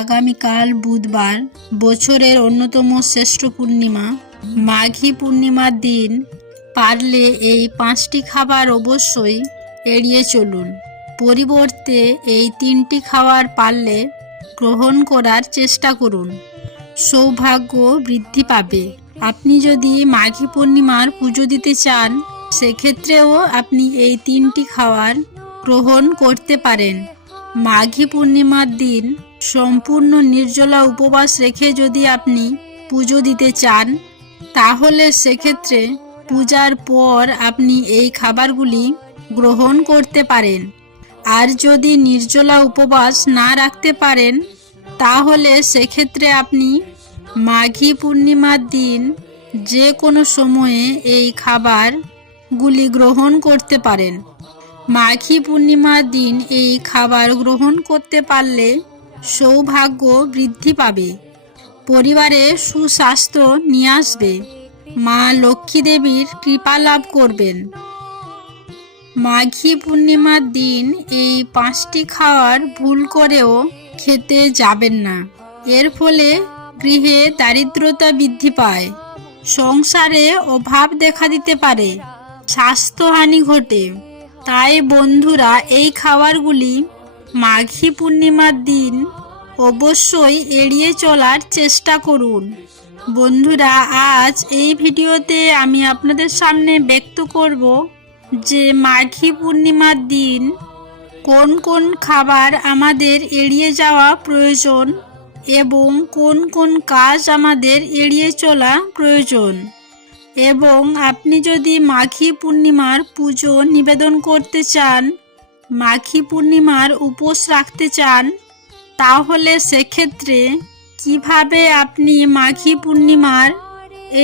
আগামীকাল বুধবার বছরের অন্যতম শ্রেষ্ঠ পূর্ণিমা। মাঘী পূর্ণিমার দিন পারলে এই পাঁচটি খাবার অবশ্যই এড়িয়ে চলুন। পরিবর্তে এই তিনটি খাবার পারলে গ্রহণ করার চেষ্টা করুন। সৌভাগ্য বৃদ্ধি পাবে। আপনি যদি মাঘী পূর্ণিমার পুজো দিতে চান, সেক্ষেত্রেও আপনি এই তিনটি খাবার গ্রহণ করতে পারেন। মাঘী পূর্ণিমার দিন সম্পূর্ণ নির্জলা উপবাস রেখে যদি আপনি পুজো দিতে চান, তাহলে সেক্ষেত্রে পূজার পর আপনি এই খাবারগুলি গ্রহণ করতে পারেন। আর যদি নির্জলা উপবাস না রাখতে পারেন, তাহলে সেক্ষেত্রে আপনি মাঘী পূর্ণিমার দিন যে কোনো সময়ে এই খাবারগুলি গ্রহণ করতে পারেন। মাঘী পূর্ণিমার দিন এই খাবার গ্রহণ করতে পারলে সৌভাগ্য বৃদ্ধি পাবে। পরিবারে সুস্বাস্থ্য নিয়ে আসবে। মা লক্ষ্মী দেবীর কৃপা লাভ করবেন। মাঘী পূর্ণিমার দিন এই পাঁচটি খাওয়ার ভুল করেও খেতে যাবেন না। এর ফলে গৃহে দারিদ্রতা বৃদ্ধি পায়। সংসারে অভাব দেখা দিতে পারে। স্বাস্থ্যহানি ঘটে। তাই বন্ধুরা, এই খাবারগুলি মাঘী পূর্ণিমার দিন অবশ্যই এড়িয়ে চলার চেষ্টা করুন। বন্ধুরা, আজ এই ভিডিওতে আমি আপনাদের সামনে ব্যক্ত করব যে মাঘী পূর্ণিমার দিন কোন কোন খাবার আমাদের এড়িয়ে যাওয়া প্রয়োজন এবং কোন কোন কাজ আমাদের এড়িয়ে চলা প্রয়োজন। এবং আপনি যদি মাঘী পূর্ণিমার পুজো নিবেদন করতে চান মাঘী পূর্ণিমার উপোস রাখতে চান, তাহলে সেক্ষেত্রে কীভাবে আপনি মাঘী পূর্ণিমার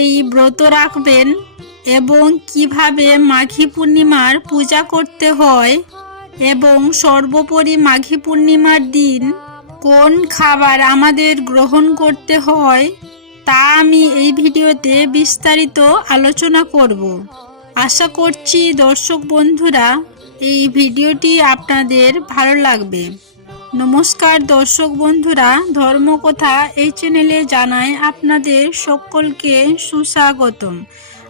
এই ব্রত রাখবেন এবং কীভাবে মাঘী পূর্ণিমার পূজা করতে হয় এবং সর্বোপরি মাঘী পূর্ণিমার দিন কোন খাবার আমাদের গ্রহণ করতে হয়, তা আমি এই ভিডিওতে বিস্তারিত আলোচনা করব। আশা করছি দর্শক বন্ধুরা এই ভিডিওটি আপনাদের ভালো লাগবে। নমস্কার দর্শক বন্ধুরা, ধর্মকথা এই চ্যানেলে জানাই আপনাদের সকলকে সুস্বাগতম।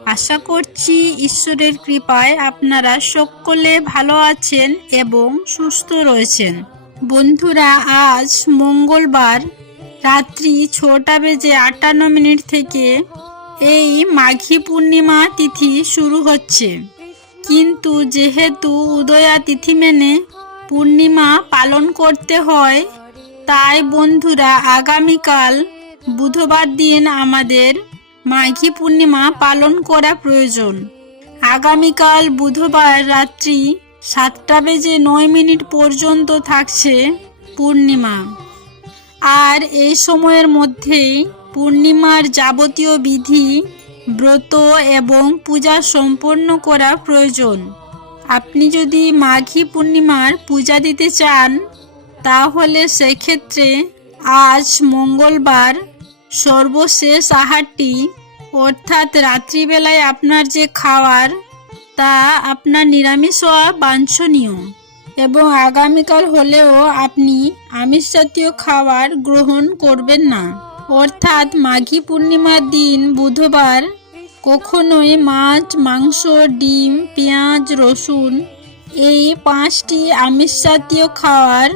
আশা করছি ঈশ্বরের কৃপায় আপনারা সকলে ভালো আছেন এবং সুস্থ রয়েছেন। বন্ধুরা, আজ মঙ্গলবার রাত্রি ছটা বেজে আটান্ন মিনিট থেকে এই মাঘী পূর্ণিমা তিথি শুরু হচ্ছে। কিন্তু যেহেতু উদয়া তিথি মেনে পূর্ণিমা পালন করতে হয়, তাই বন্ধুরা আগামীকাল বুধবার দিন আমাদের মাঘী পূর্ণিমা পালন করা প্রয়োজন। আগামীকাল বুধবার রাত্রি সাতটা বেজে নয় মিনিট পর্যন্ত থাকছে পূর্ণিমা। আর এই সময়ের মধ্যেই পূর্ণিমার যাবতীয় বিধি ব্রত এবং পূজা সম্পন্ন করা প্রয়োজন। আপনি যদি মাঘী পূর্ণিমার পূজা দিতে চান, তাহলে সেক্ষেত্রে আজ মঙ্গলবার সর্বশেষ আহারটি, অর্থাৎ রাত্রিবেলায় আপনার যে খাওয়ার, তা আপনার নিরামিষ হওয়া বাঞ্ছনীয় এবং আগামীকাল হলেও আপনি আমিষ জাতীয় খাবার গ্রহণ করবেন না। অর্থাৎ মাঘী পূর্ণিমার দিন বুধবার কখনোই মাছ, মাংস, ডিম, পেঁয়াজ, রসুন এই পাঁচটি আমিষ জাতীয় খাবার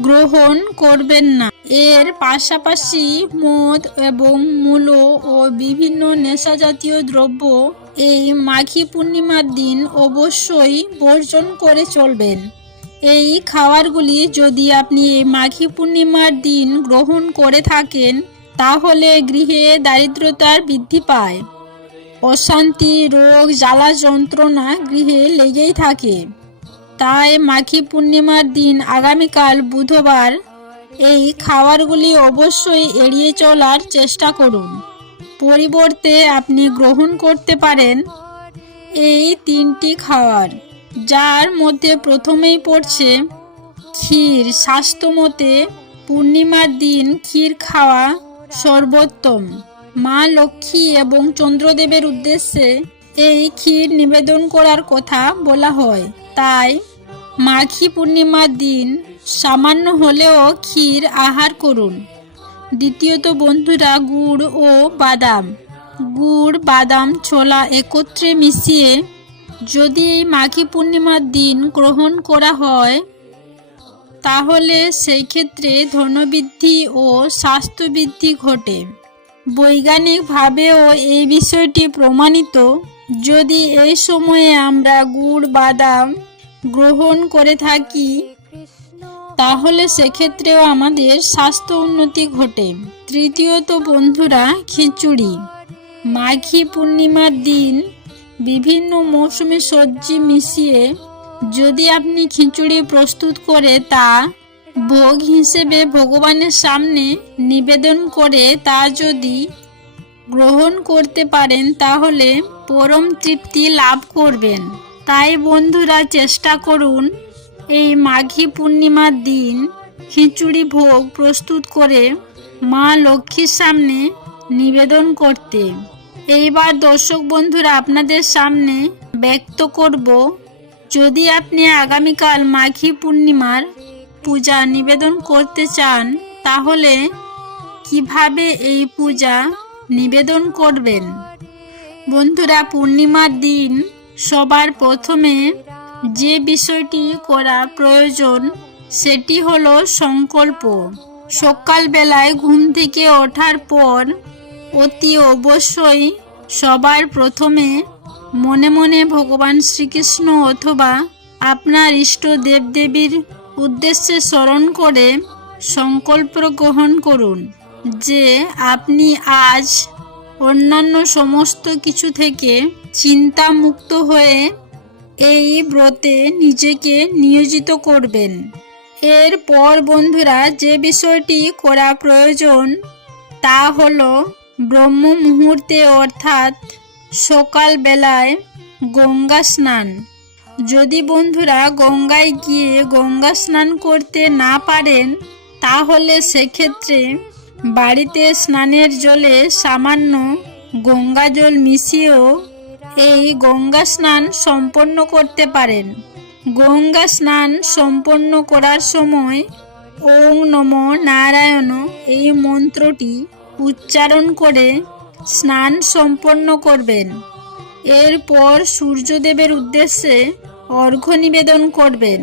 গ্রহণ করবেন না। এর পাশাপাশি মদ এবং মূলো ও বিভিন্ন নেশা জাতীয় দ্রব্য এই মাঘী পূর্ণিমার দিন অবশ্যই বর্জন করে চলবেন। এই খাবারগুলি যদি আপনি মাঘী পূর্ণিমার দিন গ্রহণ করে থাকেন, তাহলে গৃহে দারিদ্রতার বৃদ্ধি পায়। অশান্তি, রোগ, জ্বালা, যন্ত্রণা গৃহে লেগেই থাকে। তাই মাঘী পূর্ণিমার দিন আগামীকাল বুধবার এই খাবারগুলি অবশ্যই এড়িয়ে চলার চেষ্টা করুন। পরিবর্তে আপনি গ্রহণ করতে পারেন এই তিনটি খাবার। যার মধ্যে প্রথমেই পড়ছে, ক্ষীর। স্বাস্থ্যমতে পূর্ণিমার দিন ক্ষীর খাওয়া সর্বোত্তম। মা লক্ষ্মী এবং চন্দ্রদেবের উদ্দেশ্যে এই ক্ষীর নিবেদন করার কথা বলা হয়। তাই মাঘী পূর্ণিমার দিন সামান্য হলেও ক্ষীর আহার করুন। দ্বিতীয়ত বন্ধুরা, গুড় ও বাদাম। গুড়, বাদাম, ছোলা একত্রে মিশিয়ে যদি এই মাঘী পূর্ণিমার দিন গ্রহণ করা হয়, তাহলে সেই ক্ষেত্রে ধনবৃদ্ধি ও স্বাস্থ্যবৃদ্ধি ঘটে। বৈজ্ঞানিকভাবেও এই বিষয়টি প্রমাণিত। যদি এই সময়ে আমরা গুড়, বাদাম গ্রহণ করে থাকি, তাহলে সেক্ষেত্রেও আমাদের স্বাস্থ্য উন্নতি ঘটে। তৃতীয়ত বন্ধুরা, খিচুড়ি। মাঘী পূর্ণিমার দিন বিভিন্ন মৌসুমি সবজি মিশিয়ে যদি আপনি খিচুড়ি প্রস্তুত করে তা ভোগ হিসেবে ভগবানের সামনে নিবেদন করে তা যদি গ্রহণ করতে পারেন, তাহলে পরম তৃপ্তি লাভ করবেন। তাই বন্ধুরা, চেষ্টা করুন এই মাঘী পূর্ণিমার দিন খিচুড়ি ভোগ প্রস্তুত করে মা লক্ষ্মীর সামনে নিবেদন করতে। এইবার দর্শক বন্ধুরা আপনাদের সামনে ব্যক্ত করব, যদি আপনি আগামীকাল মাঘী পূর্ণিমার পূজা নিবেদন করতে চান, তাহলে কীভাবে এই পূজা নিবেদন করবেন? বন্ধুরা, পূর্ণিমার দিন সবার প্রথমে যে বিষয়টি করা প্রয়োজন, সেটি হলো সংকল্প। সকালবেলায় ঘুম থেকে ওঠার পর অতি অবশ্যই সবার প্রথমে মনে মনে ভগবান শ্রীকৃষ্ণ অথবা আপনার ইষ্ট দেবদেবীর উদ্দেশ্যে স্মরণ করে সংকল্প গ্রহণ করুন যে আপনি আজ অন্যান্য সমস্ত কিছু থেকে চিন্তামুক্ত হয়ে এই ব্রতে নিজেকে নিয়োজিত করবেন। এরপর বন্ধুরা, যে বিষয়টি করা প্রয়োজন তা হলো ব্রহ্ম মুহূর্তে অর্থাৎ সকালবেলায় গঙ্গা স্নান। যদি বন্ধুরা গঙ্গায় গিয়ে গঙ্গা স্নান করতে না পারেন, তাহলে সেক্ষেত্রে বাড়িতে স্নানের জলে সামান্য গঙ্গা জল মিশিয়েও এই গঙ্গা স্নান সম্পন্ন করতে পারেন। গঙ্গা স্নান সম্পন্ন করার সময় ওং নম নারায়ণ এই মন্ত্রটি উচ্চারণ করে স্নান সম্পন্ন করবেন। এরপর সূর্যদেবের উদ্দেশ্যে অর্ঘ্য নিবেদন করবেন।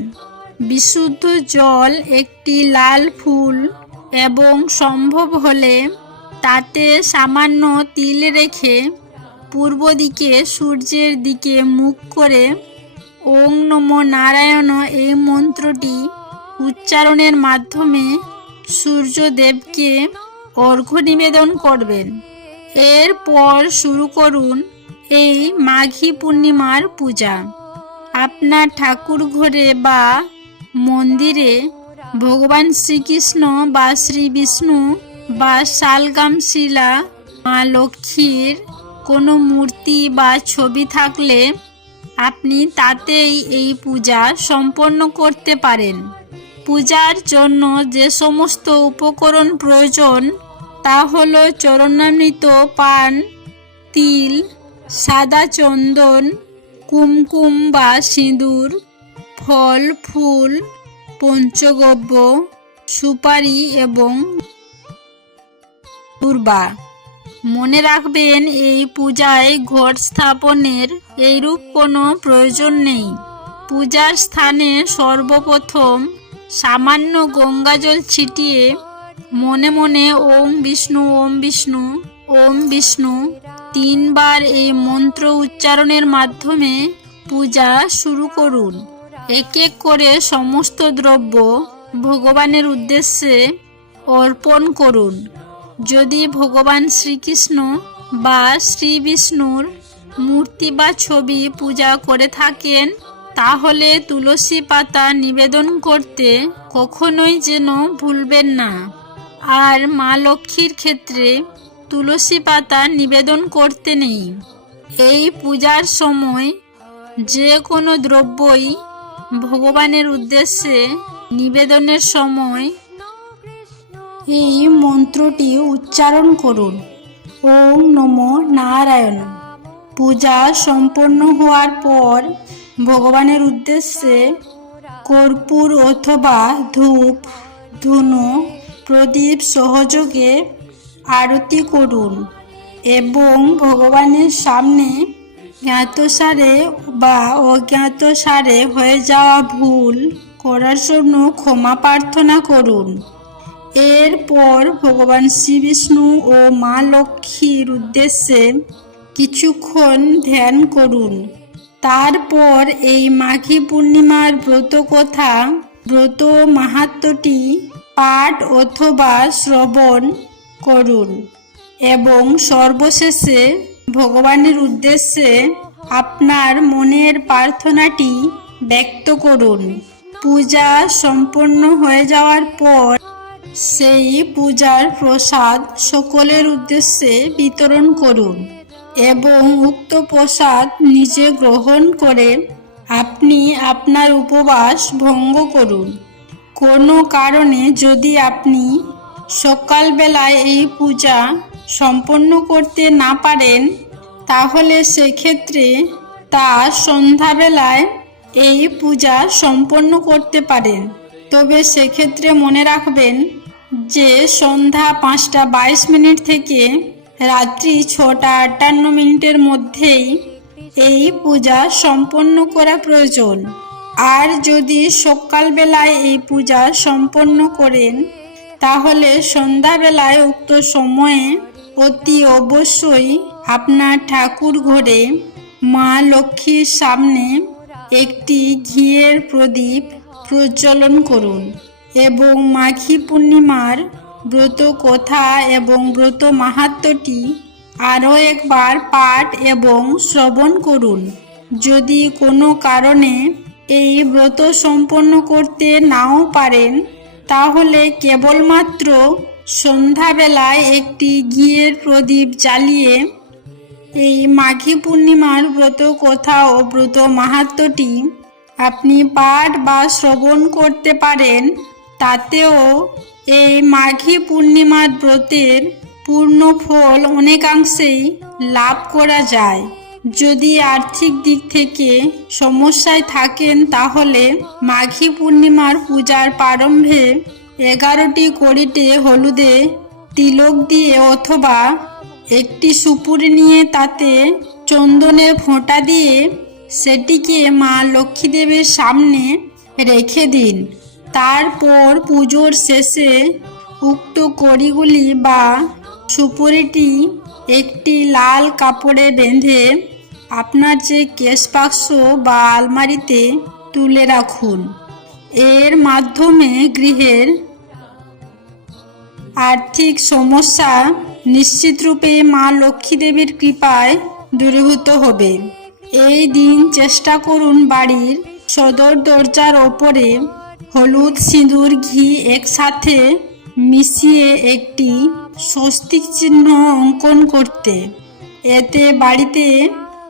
বিশুদ্ধ জল, একটি লাল ফুল এবং সম্ভব হলে তাতে সামান্য তিল রেখে পূর্ব দিকে সূর্যের দিকে মুখ করে ওং নম নারায়ণ এই মন্ত্রটি উচ্চারণের মাধ্যমে সূর্যদেবকে অর্ঘ্য নিবেদন করবেন। এরপর শুরু করুন এই মাঘী পূর্ণিমার পূজা। আপনার ঠাকুর ঘরে বা মন্দিরে ভগবান শ্রীকৃষ্ণ বা শ্রী বিষ্ণু বা শালগাম শিলা, মা লক্ষ্মীর কোনো মূর্তি বা ছবি থাকলে আপনি তাতেই এই পূজা সম্পন্ন করতে পারেন। পূজার জন্য যে সমস্ত উপকরণ প্রয়োজন তা হলো চরণামৃত পান, তিল, সাদা চন্দন, কুমকুম বা সিঁদুর, ফল, ফুল, পঞ্চগব্য, সুপারি এবং দুর্বা মনে রাখবেন, এই পূজায় ঘট স্থাপনের এইরূপ কোনো প্রয়োজন নেই। পূজার স্থানে সর্বপ্রথম সামান্য গঙ্গাজল ছিটিয়ে মনে মনে ওম বিষ্ণু ওম বিষ্ণু ওম বিষ্ণু তিনবার এই মন্ত্র উচ্চারণের মাধ্যমে পূজা শুরু করুন। এক এক করে সমস্ত দ্রব্য ভগবানের উদ্দেশ্যে অর্পণ করুন। যদি ভগবান শ্রীকৃষ্ণ বা শ্রী বিষ্ণুর মূর্তি বা ছবি পূজা করে থাকেন, তাহলে তুলসী পাতা নিবেদন করতে কখনোই যেন ভুলবেন না। আর মা লক্ষ্মীর ক্ষেত্রে তুলসী পাতা নিবেদন করতে নেই। এই পূজার সময় যে কোনো দ্রব্যই ভগবানের উদ্দেশ্যে নিবেদনের সময় এই মন্ত্রটি উচ্চারণ করুন। ওম নম নারায়ণ। পূজা সম্পন্ন হওয়ার পর ভগবানের উদ্দেশ্যে কর্পূর অথবা ধূপ, ধুনো প্রদীপ সহযোগে আরতি করুন এবং ভগবানের সামনে জ্ঞাতসারে বা অজ্ঞাতসারে হয়ে যাওয়া ভুল করার জন্য ক্ষমা প্রার্থনা করুন। এরপর ভগবান শ্রীবিষ্ণু ও মা লক্ষ্মীর উদ্দেশ্যে কিছুক্ষণ ধ্যান করুন। তারপর এই মাঘী পূর্ণিমার ব্রত কথা ব্রত মাহাত্মটি পাঠ অথবা শ্রবণ করুন এবং সর্বশেষে ভগবানের উদ্দেশ্যে আপনার মনের প্রার্থনাটি ব্যক্ত করুন। পূজা সম্পন্ন হয়ে যাওয়ার পর সেই পূজার প্রসাদ সকলের উদ্দেশ্যে বিতরণ করুন এবং উক্ত প্রসাদ নিজে গ্রহণ করে আপনি আপনার উপবাস ভঙ্গ করুন। কোনো কারণে যদি আপনি সকালবেলায় এই পূজা সম্পন্ন করতে না পারেন, তাহলে সেক্ষেত্রে তা সন্ধ্যাবেলায় এই পূজা সম্পন্ন করতে পারেন। তবে সেক্ষেত্রে মনে রাখবেন যে সন্ধ্যা পাঁচটা বাইশ মিনিট থেকে রাত্রি ছটা আটান্ন মিনিটের মধ্যেই এই পূজা সম্পন্ন করা প্রয়োজন। আর যদি সকালবেলায় এই পূজা সম্পন্ন করেন, তাহলে সন্ধ্যাবেলায় উক্ত সময়ে অতি অবশ্যই আপনার ঠাকুর ঘরে মা লক্ষ্মীর সামনে একটি ঘিয়ের প্রদীপ প্রজ্বলন করুন এবং মাঘী পূর্ণিমার ব্রত কথা এবং ব্রত মাহাত্মটি আরও একবার পাঠ এবং শ্রবণ করুন। যদি কোনো কারণে এই ব্রত সম্পন্ন করতে নাও পারেন, তাহলে কেবলমাত্র সন্ধ্যাবেলায় একটি ঘিয়ের প্রদীপ জ্বালিয়ে এই মাঘী পূর্ণিমার ব্রত কথা ও ব্রত মাহাত্মটি আপনি পাঠ বা শ্রবণ করতে পারেন, তাতেও এই মাঘী পূর্ণিমার ব্রতের পূর্ণ ফল অনেকাংশেই লাভ করা যায়। যদি আর্থিক দিক থেকে সমস্যায় থাকেন, তাহলে মাঘী পূর্ণিমার পূজার প্রারম্ভে এগারোটি কড়িতে হলুদে তিলক দিয়ে অথবা একটি সুপুরি নিয়ে তাতে চন্দনের ফোঁটা দিয়ে সেটিকে মা লক্ষ্মীদেবের সামনে রেখে দিন। তারপর পুজোর শেষে উক্ত কড়িগুলি বা সুপুরিটি একটি লাল কাপড়ে বেঁধে আপনার যে কেশ বাক্স বা আলমারিতে তুলে রাখুন, এর মাধ্যমে গৃহের আর্থিক সমস্যা নিশ্চিতরূপে মা লক্ষ্মী দেবীর কৃপায় দূরীভূত হবে। এই দিন চেষ্টা করুন বাড়ির সদর দরজার ওপরে হলুদ সিঁদুর ঘি একসাথে মিশিয়ে একটি স্বস্তিক চিহ্ন অঙ্কন করতে। এতে বাড়িতে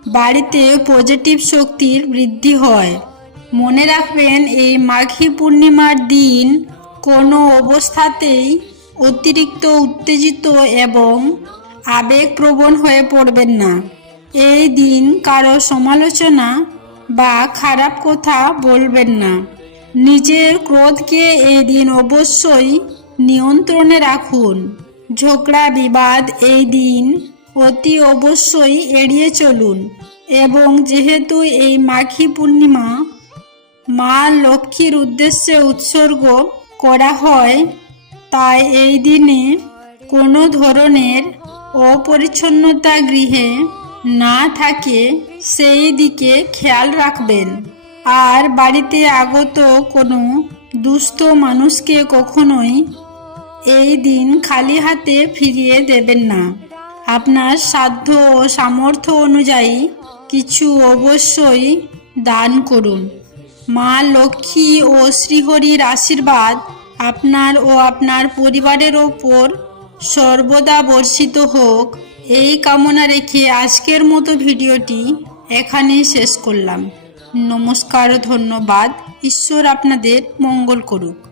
বাড়িতে পজিটিভ শক্তির বৃদ্ধি হয়। মনে রাখবেন, এই মাঘী পূর্ণিমার দিন কোনো অবস্থাতেই অতিরিক্ত উত্তেজিত এবং আবেগপ্রবণ হয়ে পড়বেন না। এই দিন কারও সমালোচনা বা খারাপ কথা বলবেন না। নিজের ক্রোধকে এই দিন অবশ্যই নিয়ন্ত্রণে রাখুন। ঝগড়া বিবাদ এই দিন অতি অবশ্যই এড়িয়ে চলুন এবং যেহেতু এই মাঘী পূর্ণিমা মা লক্ষ্মীর উদ্দেশ্যে উৎসর্গ করা হয়, তাই এই দিনে কোনো ধরনের অপরিচ্ছন্নতা গৃহে না থাকে, সেই দিকে খেয়াল রাখবেন। আর বাড়িতে আগত কোনো দুস্থ মানুষকে কখনোই এই দিন খালি হাতে ফিরিয়ে দেবেন না। আপনার সাধ্য ও সামর্থ্য অনুযায়ী কিছু অবশ্যই দান করুন। মা লক্ষ্মী ও শ্রীহরির আশীর্বাদ আপনার ও আপনার পরিবারের ওপর সর্বদা বর্ষিত হোক। এই কামনা রেখে আজকের মতো ভিডিওটি এখানেই শেষ করলাম। নমস্কার, ধন্যবাদ। ঈশ্বর আপনাদের মঙ্গল করুক।